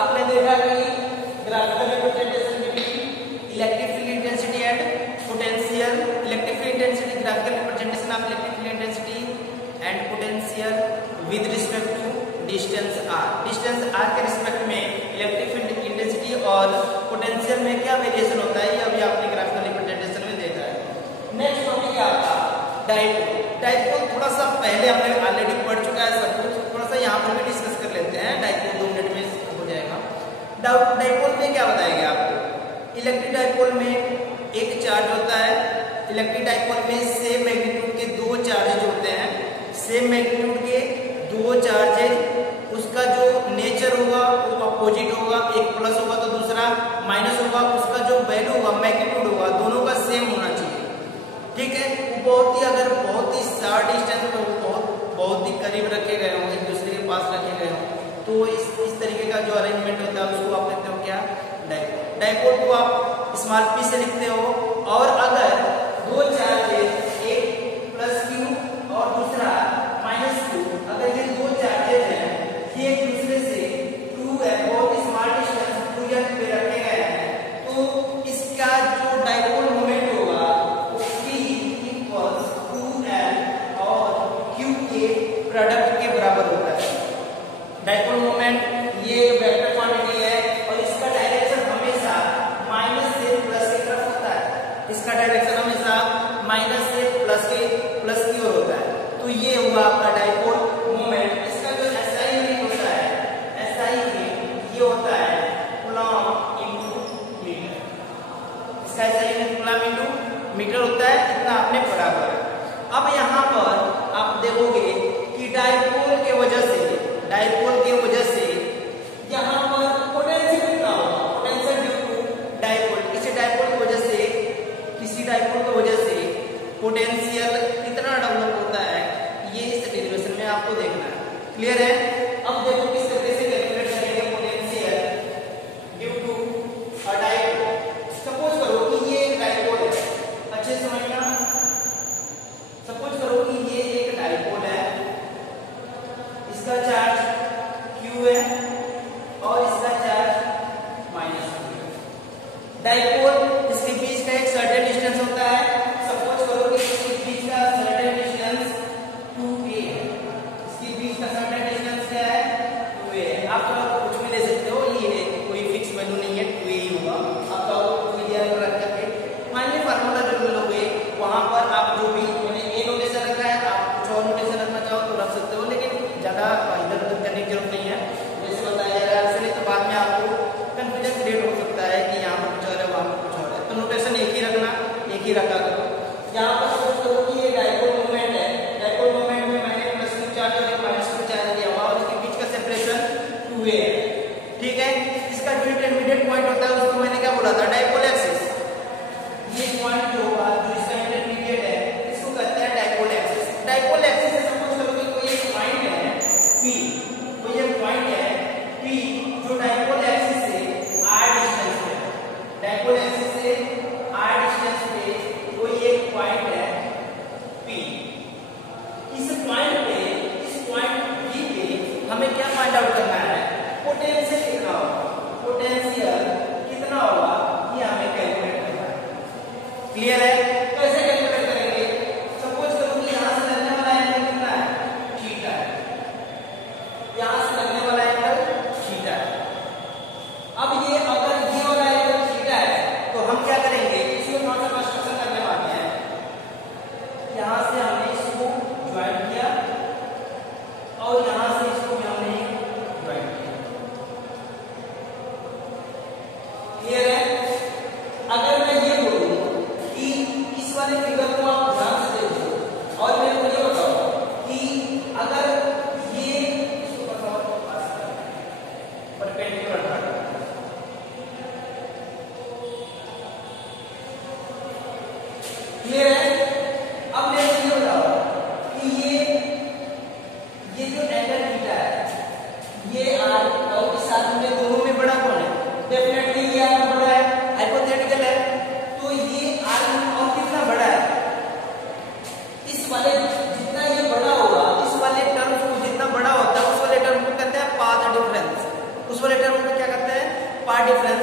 आपने देखा कि graphical representation between electric field intensity and potential, electric field intensity, graphical representation of electric field intensity and potential with respect to distance R. Distance R के respect में electric field intensity और potential में क्या variation होता है, ये अभी आपने ग्राफिकल रिप्रेजेंटेशन में देखा है। नेक्स्ट टॉपिक है आपका डाइपोल। डाइपोल थोड़ा सा पहले हमने ऑलरेडी पढ़ चुका है सब कुछ, थोड़ा सा यहाँ पर भी डिस्कस कर लेते हैं। डाइपोल 2 मिनट में हो जाएगा। डाइपोल में क्या बताएगा आपको, इलेक्ट्रिक डाइपोल में एक चार्ज होता है। इलेक्ट्रिक डाइपोल में सेम मैग्नीट्यूड के 2 चार्जेज होते हैं। सेम मैग्नीट्यूड के 2 चार्जेज, उसका जो नेचर होगा वो अपोजिट होगा, एक प्लस होगा तो दूसरा माइनस होगा। उसका जो वैल्यू होगा, मैग्नीट्यूड होगा, दोनों का सेम होना चाहिए। ठीक है, वो बहुत ही अगर बहुत ही शॉर्ट डिस्टेंस में बहुत ही करीब रखे गए हों, एक दूसरे के पास रखे गए हों, तो इस तरीके का जो अरेंजमेंट होता है उसको आप कहते हो क्या, डाइपोल। डाइपोल को आप स्मॉल पी से लिखते हो। और अगर 2 चार्जेज, एक प्लस क्यू और दूसरा माइनस क्यू, अगर ये 2 चार्जेज हैं, ये एक दूसरे से 2m बहुत स्मॉल डिस्टेंस 2m पे रखे गए हैं, तो इसका जो डाइपोल मोमेंट होगा वो P इक्वल्स 2l और q के प्रोडक्ट के बराबर होता है। डाइपोल मोमेंट ये वेक्टर क्वांटिटी है और इसका डायरेक्शन हमेशा माइनस से प्लस की तरफ होता है। इसका डायरेक्शन हमेशा माइनस से प्लस की ओर होता है। तो ये हुआ आपका डाइपोल मोमेंट। इसका जो SI यूनिट होता है, SI यूनिट ये होता है कूलम्ब इनटू मीटर। इसका SI unit coulomb into metre होता है। इतना आपने पढ़ा हुआ है। अब यहाँ पर आप देखोगे कि डाइपोल की वजह से यहाँ पर पोटेंशियल कितना होगा, पोटेंशियल ड्यू टू डाइपोल। किसी डाइपोल की वजह से पोटेंशियल कितना डेवलप होता है, ये इस डेरिवेशन में आपको देखना है। क्लियर है? अब देखो किस तरह से कैलकुलेट करेंगे potential due to a dipole. Suppose करो कि ये एक डाइपोल है, अच्छे से समझना। सपोज करो कि ये एक डाइपोल है, इसका चार्ज Q है और इसका चार्ज माइनस Q है। डाइपोल, इसके बीच का एक सर्टेन डिस्टेंस होता है। सपोज करो कि इसके बीच का सर्टेन डिस्टेंस 2a है। इसके बीच का सर्टेन डिस्टेंस क्या है, 2a है। आप तो कुछ भी ले सकते हो, ये कोई फिक्स वैल्यू नहीं है, 2a ही होगा। आप तो क्लियर कर रख करके मान लीजिए फार्मूला जो लोगे वहां पर आप जो भी मैंने ए नोटेशन रखा है, आप कुछ और नोटेशन रखना चाहो तो रख सकते हो, लेकिन ज्यादा इधर उधर करने की जरूरत नहीं है। जैसे बताया जाएगा, ऐसे नहीं तो बाद में आपको कंफ्यूजन क्रिएट हो सकता है कि यहाँ पर कुछ और है वहां पर कुछ और है। तो नोटेशन एक ही रखना, एक ही रखा करो। यहाँ पर सपोज करो कि ये डाइपोल मोमेंट है। डाइपोल मोमेंट में मैंने प्लस क्यू चार्ज और माइनस क्यू चार्ज दिया हुआ और इसके बीच का सेपरेशन 2a है। ठीक है, इसका जो इंटरमीडिएट पॉइंट होता है उसको मैंने क्या बोला था, डाइपोल एक्सिस। ये पॉइंट जो होगा, जो इसका इंटरमीडिएट है, इसको कहते हैं डाइपोल एक्सिस। डाइपोल एक्सिस से सपोज करो कि कोई एक पॉइंट है P, कोई एक पॉइंट है P जो डाइपोल एक्सिस से r डिस्टेंस पे है। डाइपोल एक्सिस से r डिस्टेंस पे कोई एक पॉइंट है P। इस पॉइंट P पे हमें क्या फाइंड आउट करना है, पोटेंशियल कितना होगा। पोटेंशियल कितना होगा ये हमें कैलकुलेट करना है। क्लियर है? कैसे कैलकुलेट करेंगे? सपोज करो कि यहां से लगने वाला एंगल कितना है, थीटा है। यहां से लगने वाला एंगल थीटा है। अब ये अगर ये वाला एंगल थीटा है तो हम क्या करेंगे, इसमें थोड़ा सा कंस्ट्रक्शन करने वाले हैं। यहां से हमने इसको ज्वाइन किया और यहां से इसको भी हमने ज्वाइन किया। क्लियर है? अगर मैं ये बोलूं कि उस वाले टर्म को क्या करते हैं? Path difference.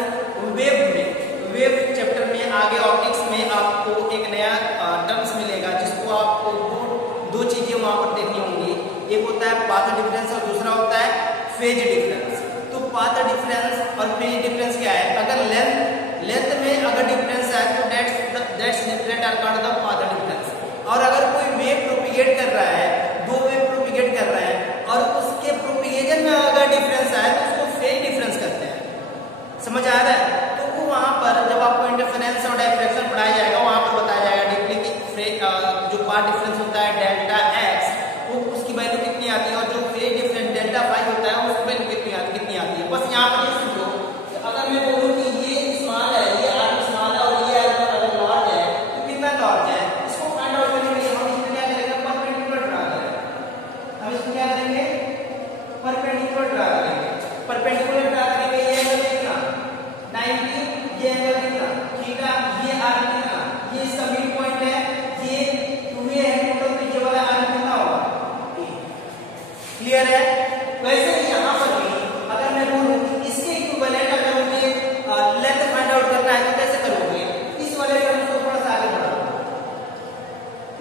वेव चैप्टर में आगे ऑप्टिक्स में आपको एक नया टर्म्स मिलेगा जिसको आपको दो चीजें वहां पर देखनी होंगी। एक होता है पाथ डिफरेंस और दूसरा होता है फेज डिफरेंस। तो पाथ डिफरेंस और फेज डिफरेंस क्या है? अगर लेंथ में अगर डिफरेंस है तो that's different are called the path difference. और अगर कोई वेव प्रोपिगेट कर रहा है, दो वेव प्रोपिगेट कर रहे हैं और उसके प्रोपिगेशन में अगर डिफरेंस है तो उसको फेज डिफरेंस कहते हैं। समझ आ रहा है? तो वो वहां पर जब आपको इंटरफेरेंस और डायफ्रैक्शन पढ़ाया जाएगा वहां पर बताया जाएगा डीपली कि जो पाथ डिफरेंस होता है डेल्टा एक्स वो उसकी वैल्यू कितनी आती है और जो फेज डिफरेंस डेल्टा फाई होता है उसकी वैल्यू कितनी आती है। बस यहाँ पर ये समझो कि अगर मैं बोलूँ कि ये स्मॉल है, ये आर स्मॉल है और ये आर लार्ज है तो कितना लार्ज है इसको फाइंड आउट करने के लिए हम इसमें क्या करेंगे? परपेंडिकुलर ड्रा करेंगे। हम इसमें क्या करेंगे? परपेंडिकुलर ड्रा करेंगे। परपेंडिकुलर ड्रा करेंगे। ये एंगल कितना? 90। ये एंगल कितना? थीटा। ये आर कितना? ये इसका मिड पॉइंट है। ये 2a है टोटल, तो ये वाला आर कितना होगा? क्लियर है? वैसे ही यहाँ पर भी अगर मैं बोलूँ कि इसके इक्विवेलेंट अगर मुझे लेंथ फाइंड आउट करना है तो कैसे करोगे? इस वाले टर्म को थोड़ा सा आगे बढ़ाओ,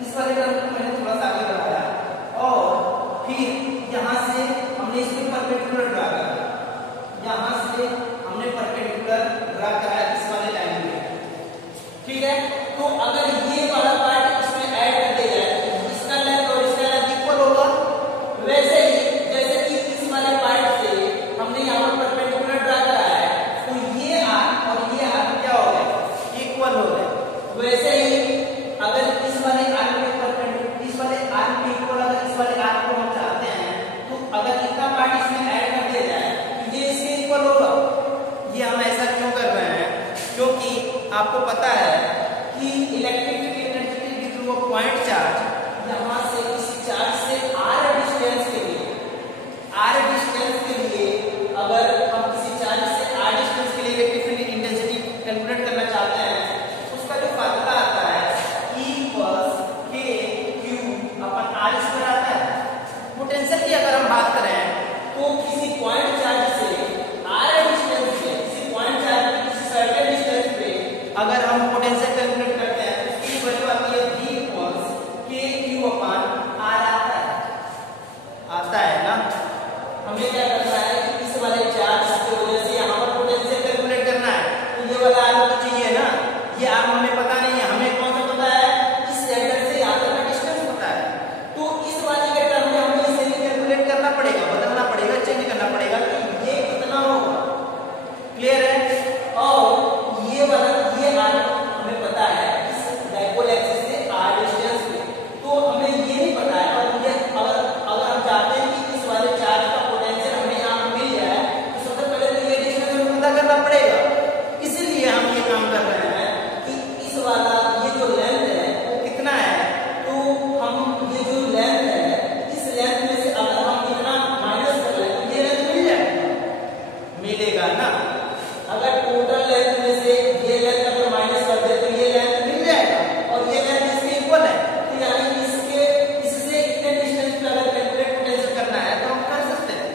इस वाले टर्म को मैंने थोड़ा सा आगे बढ़ाया और फिर यहाँ से हमने इसमें परपेंडिकुलर ड्रा करा, यहाँ से हमने परपेंडिकुलर ड्रा करा इस वाले लाइन में। ठीक है? तो अगर ये वाला पार्ट इसमें ऐड कर दिया जाए तो इसका लेंथ और इसका लेंथ इक्वल होगा। वैसे ही जैसे कि इस वाले पार्ट से हमने यहाँ पर परपेंडिकुलर ड्रा करा है तो ये आर और ये आर क्या हो गए? इक्वल हो गए। वैसे ही अगर इस वाले आर के परपेंडिकुलर इस वाले आर के इक्वल अगर इस वाले आर को हम चाहते हैं तो अगर इतना पार्ट इसमें ऐड कर दिया जाए तो ये इसके इक्वल होगा। ये हम ऐसा क्यों कर रहे हैं? क्योंकि आपको पता है कि electric field intensity due to a point charge यहाँ से इस चार्ज से आर डिस्टेंस के लिए अगर हम किसी चार्ज से आर डिस्टेंस के लिए इलेक्ट्रिक फील्ड इंटेंसिटी कैलकुलेट करना चाहते हैं उसका जो फार्मूला आता है E = kq/r² आता है। पोटेंशियल की अगर हम बात करें तो किसी पॉइंट चार्ज से आर डिस्टेंस से किसी पॉइंट चार्ज की किसी सर्टेन डिस्टेंस पे अगर हम पोटेंशियल कैलकुलेट करते हैं तो उसकी वैल्यू आती है V = kq/r आता है ना। हमें क्या करना है कि इस वाले चार्ज की वजह से यहाँ पर पोटेंशियल कैलकुलेट करना है तो ये वाला आर तो चाहिए ना। ये आर हमें पता नहीं है, हमें कौन सा पता है? इस सेंटर से यहाँ तक का डिस्टेंस पता है। तो इस वाले के टर्म में हमें इसे कैलकुलेट करना पड़ेगा, बदलना पड़ेगा, चेंज करना पड़ेगा कि ये कितना होगा। क्लियर है? और ये वाला ये आर हमें पता है इस डायपोल एक्सिस से आर डिस्टेंस पे, तो हमें ये नहीं पता है। और मुझे अगर हम चाहते हैं कि इस वाले चार्ज का पोटेंशियल हमें यहाँ मिल जाए तो सबसे पहले तो ये डिस्टेंस हमें पता करना पड़ेगा। इसीलिए हम ये काम कर रहे हैं कि इस वाला ये जो लेंथ है वो कितना है, तो हम ये जो लेंथ है इस लेंथ में से अगर हम कितना माइनस कर लें तो ये लेंथ मिल जाएगा, मिलेगा ना। अगर टोटल लेंथ में से ये लेंथ अगर माइनस कर दे तो ये लेंथ मिल जाएगा और ये लेंथ इसके इक्वल है। तो यानी इससे इतने डिस्टेंस पे अगर कैलकुलेट पोटेंशियल करना है तो हम कर सकते हैं।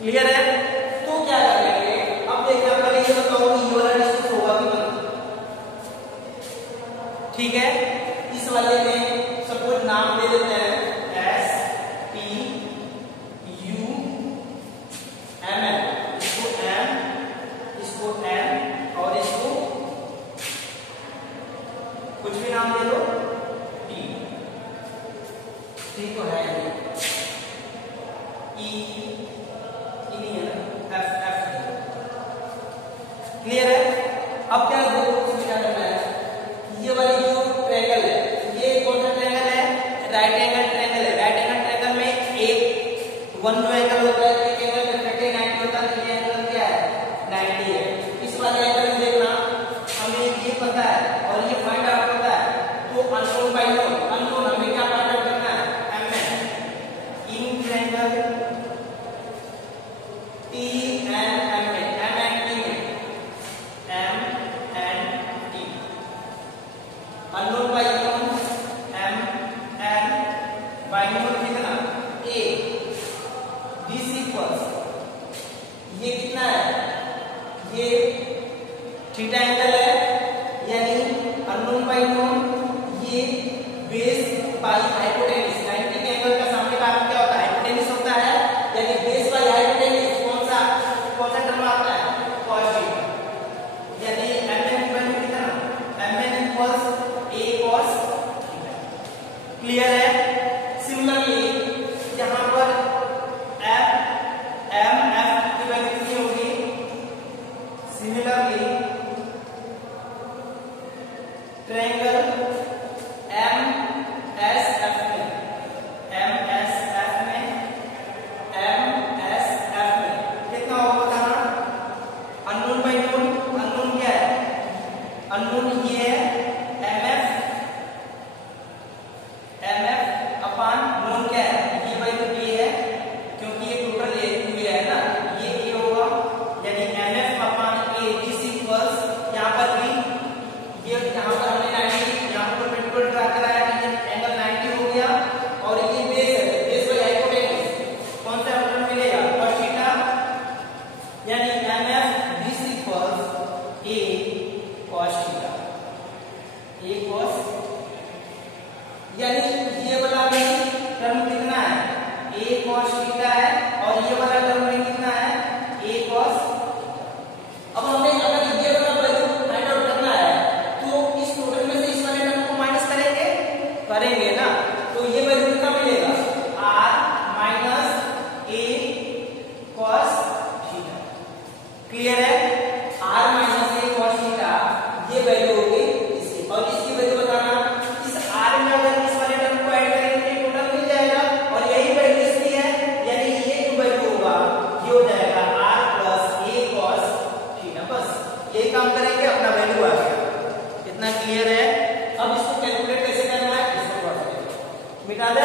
क्लियर है? तो क्या करेंगे? अब देखिए पहले ये बताओ कि ये वाला डिस्टेंस होगा कि नहीं। ठीक है? इस वाले में सपोज नाम दे देते हैं S T U M N, इसको M, इसको N और इसको कुछ भी नाम दे दो T। ठीक तो है ये E नहीं है ना, F क्लियर है? अब क्या क्या करना है? ये वाली जो ट्रायंगल है ये कौन सा ट्रायंगल है? राइट एंगल ट्रायंगल है। राइट एंगल ट्रायंगल में एक वन जो एंगल होता है एक एंगल 90 होता है, ये एंगल क्या है? 90 है। इस वाले एंगल में देखना हमें ये पता है और ये फाइंड आउट होता है तो अननोन बाय नोन, अननोन हमें क्या फाइंड आउट करना है? Mn in triangle T and M में M and T में M and T unknown by known M and by known कितना? A। दिस ये थीटा एंगल है, यानी अननोन बाई नोन, ये बेस बाई हाइपोटेन्यूज। 90 के एंगल का सामने का क्या होता है? हाइपोटेन्यूज होता है, यानी बेस बाई हाइपोटेन्यूज कौन सा टर्म आता है? cos theta. यानी mn की वैल्यू कितना? mn equals a cos theta. Clear है? सिमिलरली यहां पर mf की वैल्यू कितनी होगी? सिमिलरली ट्रायंगल MSF में कितना होगा बताना? अननोन बाई नोन, अननोन क्या है? अननोन ये है MF अपान नोन क्या है? ये वैल्यू A है, क्योंकि ये टोटल A है ना, ये A होगा, यानी MF upon A this equals यहाँ पर भी, ये यहाँ पर हमने 90 यहाँ पर पेंटुअल ड्रा कराया, ये एंगल 90 हो गया, और ये बेस है, बेस बाई हाइपोटेन्यूज कौन सा टर्म मिलेगा? cos थीटा, यानी MF this equals A cos theta, A cos, यानी ये वाला भी टर्म कितना है? A cos थीटा है, और ये वाला टर्म भी कितना है? A cos। अब हमें अगर ये वाला वैल्यू फाइंड आउट करना है, तो इस टोटल में से इस वाले टर्म को माइनस करेंगे ना, तो ये वैल्यू कितना मिलेगा? R minus A cos theta. Clear है? R minus A cos theta ये वैल्यू होगी इसकी, और इसकी वैल्यू बताना, इस R में अगर इस वाले टर्म को ऐड करेंगे तो टोटल मिल जाएगा, और यही वैल्यू इसकी है, यानी ये जो वैल्यू होगा ये हो जाएगा R plus A cos theta. बस यही काम करेंगे, अपना वैल्यू आ गया। इतना क्लियर है? अब इसको कैलकुलेट कैसे करना है, इसको मिटा दे।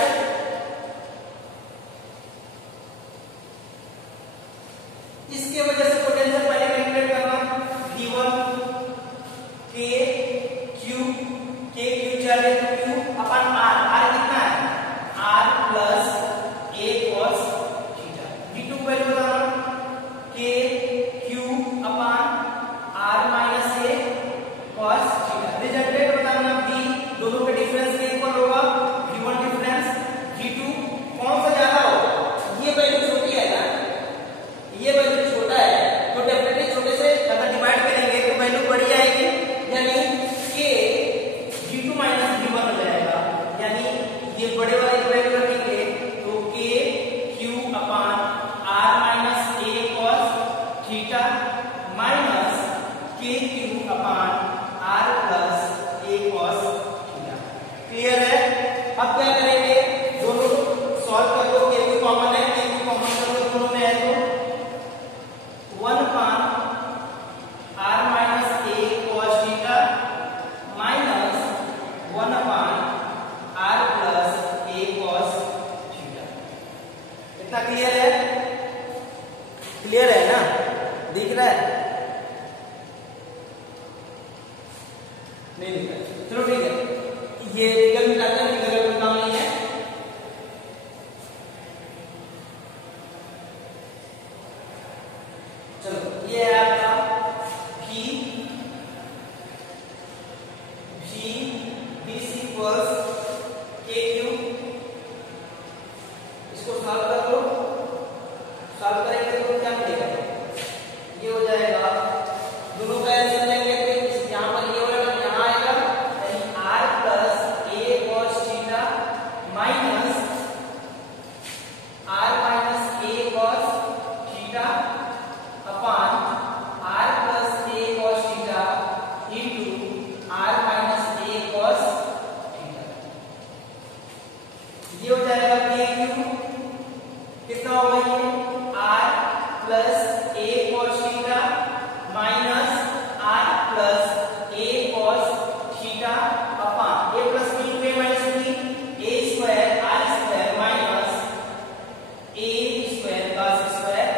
इसके वजह से पोटेंशियल पहले कैलकुलेट करना, d1 k q चले तो q अपन r कितना है? r plus a cos theta. d2 value बताना, k q upon r minus a cos theta. Resultant बताना, b दोनों के डिफरेंस के इक्वल होगा, d1 डिफरेंस, d2 कौन सा ज्यादा होगा? ये वैल्यू छोटी है ना, ये वैल्यू छोटा है, तो डेफिनेटली छोटे से अगर डिवाइड करेंगे तो वैल्यू बड़ी आएगी, यानी k d2 माइनस d1 हो जाएगा, यानी ये बड़े वाले की वैल्यू रखेंगे तो k q upon r minus a cos theta minus k q upon r plus a cos theta. Clear है? अब क्या करेंगे? दोनों सॉल्व कर लो, k q कॉमन है, k q कॉमन कर लो, दोनों में है तो 1 अपान r minus a cos theta minus 1 upon r plus a cos theta. इतना क्लियर है? क्लियर है ना? दिख रहा है? नहीं दिख रहा? चलो ठीक है, ये फिगर मिलाते हैं, फिगर का कोई काम नहीं है। चलो ये है आपका दिस इक्वल्स k q। इसको सॉल्व कर लो, सॉल्व करेंगे तो क्या मिलेगा? ये हो जाएगा, दोनों का आंसर लेंगे तो यहाँ पर ये वाला टर्म यहाँ आएगा, यानी r plus a cos theta minus r minus a cos theta upon r plus a cos theta into r minus a cos theta. ये हो जाएगा k q, कितना होगा ये? r plus a cos theta minus r plus a cos theta upon a plus b to a minus b, a square r square minus a square cos square.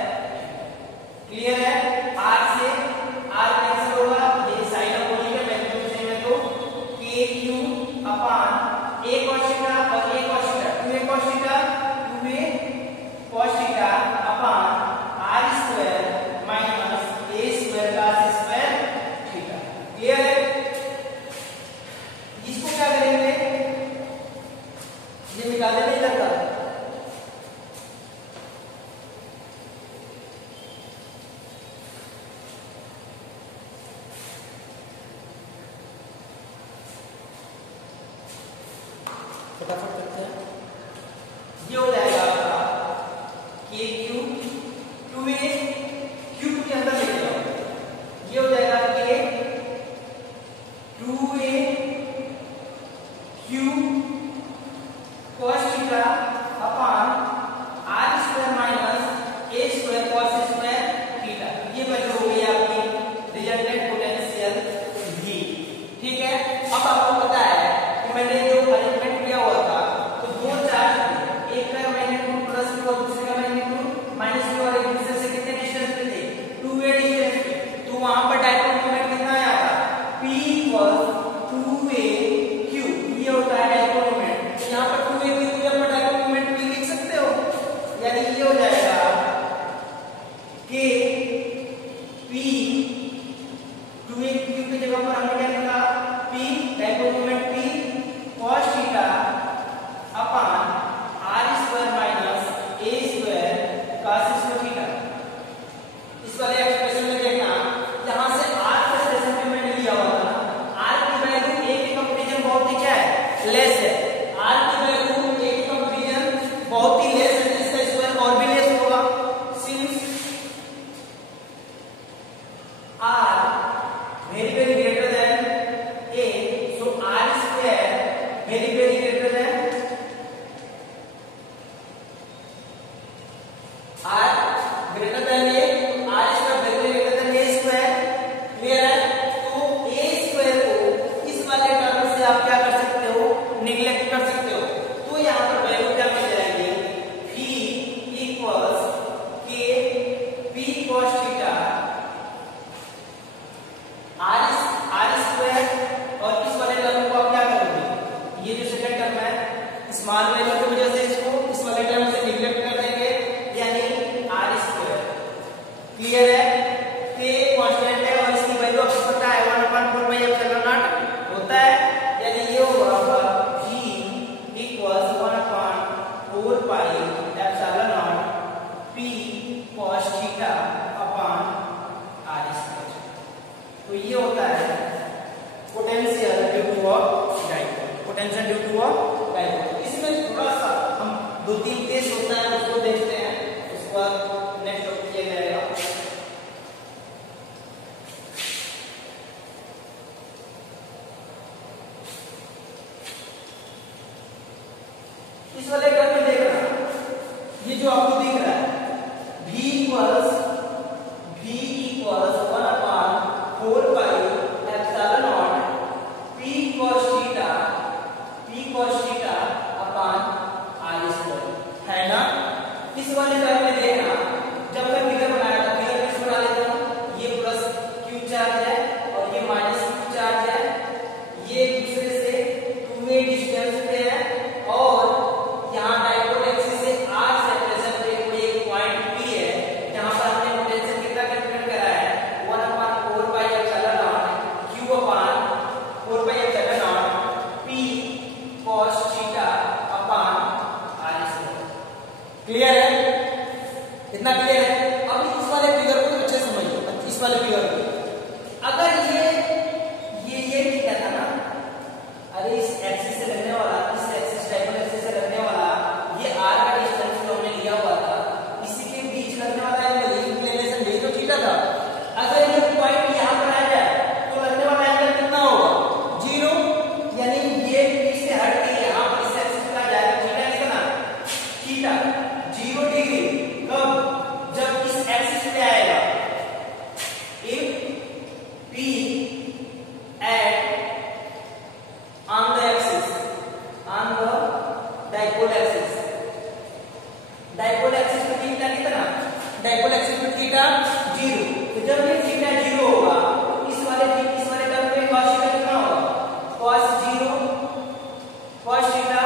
फटाफट करते हैं। ये हो जाएगा आपका के क्यू 2a क्यूब के अंदर लेके आओ, ये हो जाएगा के 2a cube cos theta upon r square minus a square cos square theta. ये वैल्यू हो गई आपकी रिजल्टेंट पोटेंशियल V। ठीक है, अब आपको पता है कि मैंने जो अरेंजमेंट किया हुआ था, तो दो चार्ज थे, एक का मैग्नीट्यूड प्लस q और दूसरे का मैग्नीट्यूड माइनस q, और एक दूसरे से कितने डिस्टेंस पे थे, 2a डिस्टेंस पे। तो वहां पर डायपोल मोमेंट कितना आया था, p इक्वल 2a q। ये होता है डायपोल मोमेंट। यहाँ पर 2a q की जगह पर डायपोल मोमेंट p लिख सकते हो, यानी ये हो जाएगा k p 2a q की जगह पर हमने क्या लिखा, p dipole moment p cos theta upon r square minus a square cos square theta. इस वाले एक्सप्रेशन में देखना, जहां से r के एक्सप्रेशन में मैंने लिया हुआ था, r की वैल्यू a के कंपैरिजन बहुत ही क्या है, लेस है। r की वैल्यू a के कंपैरिजन बहुत ही लेस है, इसका स्क्वायर और भी लेस होगा। Since r very very greater than a, so r square very very greater than r greater than a, r square very very greater than a square। Clear है? तो a square को इस वाले term से आप क्या कर सकते हो, निगलेक्ट कर सकते हो। तो यहाँ पर वैल्यू क्या मिल जाएगी, v equals k p cos theta r square, और इस वाले टर्म को आप क्या करोगे, ये जो सेकंड टर्म है स्मॉल वैल्यू की वजह से इसको इस वाले टर्म से निगलेक्ट कर देंगे, यानी r स्क्वायर। क्लियर है? k कांस्टेंट है और इसकी वैल्यू आपको पता है 1/4 होता है, यानी ये होगा आपका v equals 1/4 pi epsilon nought p cos theta upon r square. तो ये होता है potential due to dipole, potential due to dipole. इसमें थोड़ा सा हम 2-3 केस होता है उसको देखते हैं, उसके बाद नेक्स्ट टॉपिक किया जाएगा। इस वाले टर्म में देखना, ये जो आपको दिख रहा है v equals 1/4 pi epsilon nought p cos theta upon r square, है ना। इस वाले टर्म में देखना, जब मैं फिगर बनाया था, फिगर किस बना लेता हूं, ये प्लस q चार्ज है और ये माइनस q चार्ज है, ये एक दूसरे से 2a डिस्टेंस पे है, और यहाँ डायपोल एक्सिस से r सेपरेशन पे कोई एक पॉइंट p है, जहां पर हमने पोटेंशियल कितना कैलकुलेट करा है, 1/4 pi epsilon not q upon 4 pi epsilon nought p cos theta upon r square. Clear है? इतना क्लियर है? अब इस वाले फिगर को अच्छे समझिए, इस वाले फिगर को अगर ये नहीं कहता ना, अरे इस एक्सिस से लगने वाला, इस एक्सिस डायपोल एक्सिस से लगने वाला, ये r का डिस्टेंस जो हमने लिया हुआ था, इसी के बीच लगने वाला एंगल, इंक्लिनेशन यही तो थीटा था। अगर ये पॉइंट यहां पर आ जाए तो लगने वाला एंगल कितना होगा, 0, यानी ये p से हट के यहां पर इस एक्सिस पे आ जाएगा, थीटा कितना, थीटा 0 डिग्री। कब, जब इस एक्सिस पे आएगा, if p at on the axis, on the dipole axis, dipole axis पे थीटा कितना, dipole axis पे थीटा 0। तो जब ये थीटा 0 होगा, इस वाले टर्म पे cos थीटा कितना होगा, cos थीटा,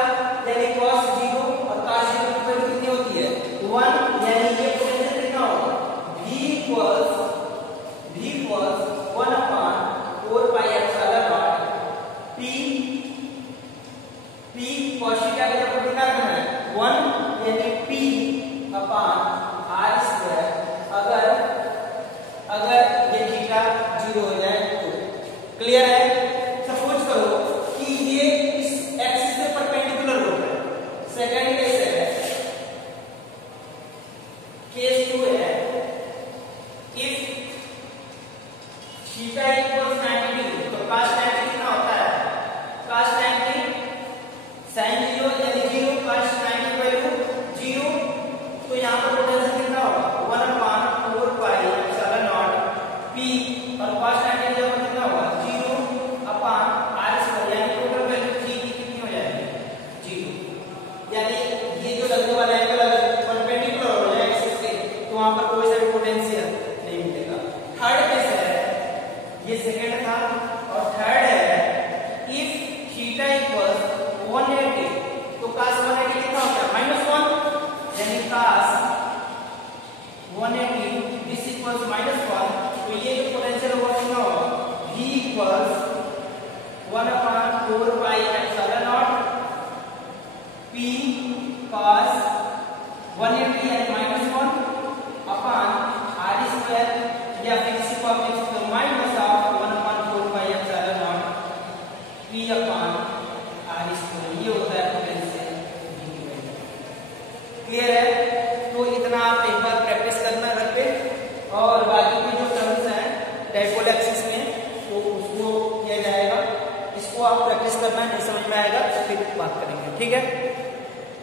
यानी cos 0 और cos 0 की वैल्यू कितनी होती है, 1, यानी ये पोटेंशियल कितना होगा, v equals 1/4 pi epsilon nought p cos theta का जब कितना करना है, 1, यानी p अपॉन r स्क्वायर। अगर ये थीटा 0 हो जाए तो थीटा इक्वल्स 90 डिग्री, तो cos 90 कितना होता है? cos 90 sin 0 यानी 0, cos 90 वैल्यू 0, तो यहाँ पर पोटेंशियल कितना होगा? 1/4 पाई एप्सिलॉन नॉट p, और cos 90 जब कितना होगा? 0/r², यानी टोटल वैल्यू g की कितनी हो जाएगी? 0, यानी ये जो लगने वाला एंगल अगर परपेंडिकुलर हो जाए एक्सिस के, तो वहां पर कोई सा भी पोटेंशियल नहीं मिलेगा। थर्ड केस है, ये सेकंड था, और थर्ड है इफ थीटा इक्वल्स 180, तो cos 180 कितना होता है? -1, यानी cos 180 दिस इक्वल्स -1, तो ये जो पोटेंशियल होगा कितना होगा? v equals 1/4 pi epsilon nought p cos 180 यानी -1 अपॉन r², या फिर इसी को आप लिख सकते हो minus of 1/4 pi epsilon nought p upon r², ये होता है पोटेंशियल। क्लियर है? तो इतना आप एक बार प्रैक्टिस करना घर पे, और बाकी के जो टर्म्स हैं डाइपोल एक्सिस में तो उसको किया जाएगा, इसको आप प्रैक्टिस करना, नहीं समझ में आएगा तो फिर बात करेंगे, ठीक है?